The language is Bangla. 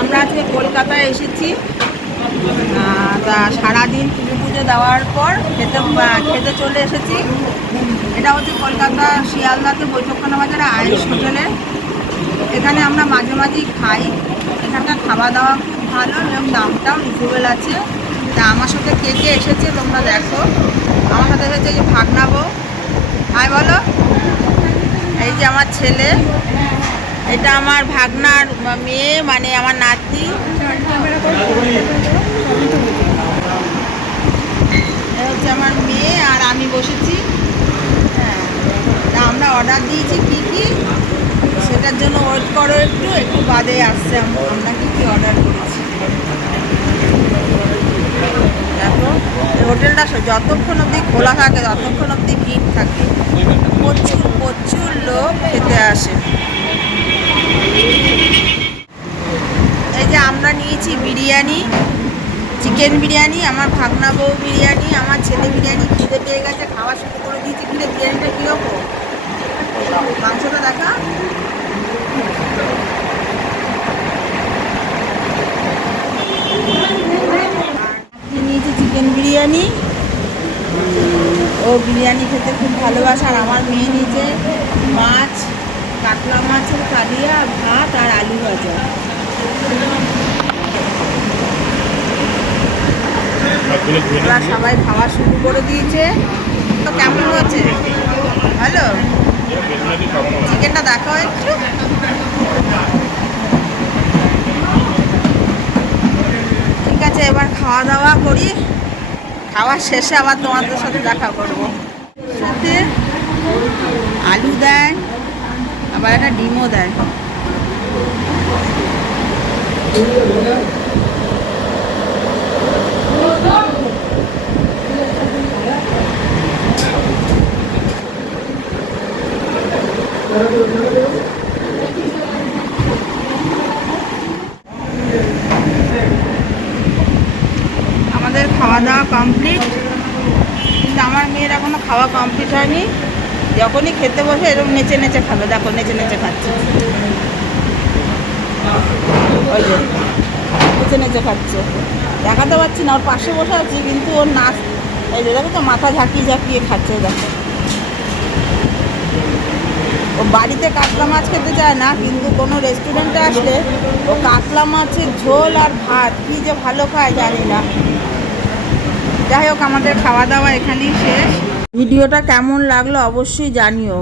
আমরা আজকে কলকাতায় এসেছি। তা সারাদিন পুজো পুজো দেওয়ার পর খেতে খেতে চলে এসেছি। এটা হচ্ছে কলকাতা শিয়ালদাতে বৈঠকখানা বাজারে আয়েস হোটেলে। এখানে আমরা মাঝে মাঝেই খাই। এখানকার খাওয়া দাওয়া খুব ভালো এবং দামটাও রিজনেবল আছে। তা আমার সাথে কে কে এসেছে তোমরা দেখো। আমার সাথে এসেছে যে ভাগনাবো হাই বলো। এই যে আমার ছেলে। এটা আমার ভাগনার মেয়ে মানে আমার নাতি। হচ্ছে আমার মেয়ে, আর আমি বসেছি। হ্যাঁ আমরা অর্ডার দিয়েছি কী কী, সেটার জন্য ওয়েট করো একটু একটু বাদে আসছে আম- আমরা কী কী অর্ডার করেছি। দেখো হোটেলটা যতক্ষণ অবধি খোলা থাকে, ততক্ষণ অবধি ভিড় থাকে। প্রচুর প্রচুর লোক খেতে আসে এই যে আমরা নিয়েছি বিরিয়ানি, চিকেন বিরিয়ানি, আমার ভাগনা বউ বিরিয়ানি, আমার ছেলে বিরিয়ানি। খিদে পেয়ে গেছে, খাওয়া শুরু করে দিয়েছি। কিনে বিরিয়ানিটা কীরকম? মাংসটা দেখা। নিয়েছি চিকেন বিরিয়ানি। ও বিরিয়ানি খেতে খুব ভালোবাসে, আর আমার মেয়ে নিচে মাছ, কাতলা মাছের কালিয়া, ভাত আর আলু ভাজা। ওরা সবাই খাওয়া শুরু করে দিয়েছে। তো কেমন হচ্ছে হ্যালো চিকেনটা দেখা একটু। ঠিক আছে, এবার খাওয়া দাওয়া করি। খাওয়া শেষে আবার তোমাদের সাথে দেখা করব। সাথে আলু দেয়, আবার একটা ডিমও দেয়। আমাদের খাওয়া দাওয়া কমপ্লিট কিন্তু আমার মেয়ের এখনও খাওয়া কমপ্লিট হয়নি। যখনই খেতে বসে এরকম নেচে নেচে খাবে। দেখো, নেচে নেচে খাচ্ছে। ওই নেচে নেচে খাচ্ছে। দেখাতে পারছি না। ওর পাশে বসে আছি, কিন্তু ওর নাচ এই যে দেখো তো মাথা ঝাঁকিয়ে ঝাঁকিয়ে খাচ্ছে, দেখো। ও বাড়িতে কাতলা মাছ খেতে চায় না, কিন্তু কোনো রেস্টুরেন্টে আসলে ও কাতলা মাছের ঝোল আর ভাত কি যে ভালো খায় জানি না। যাই হোক, আমাদের খাওয়া দাওয়া এখানেই শেষ। ভিডিওটা কেমন লাগল অবশ্যই জানিও।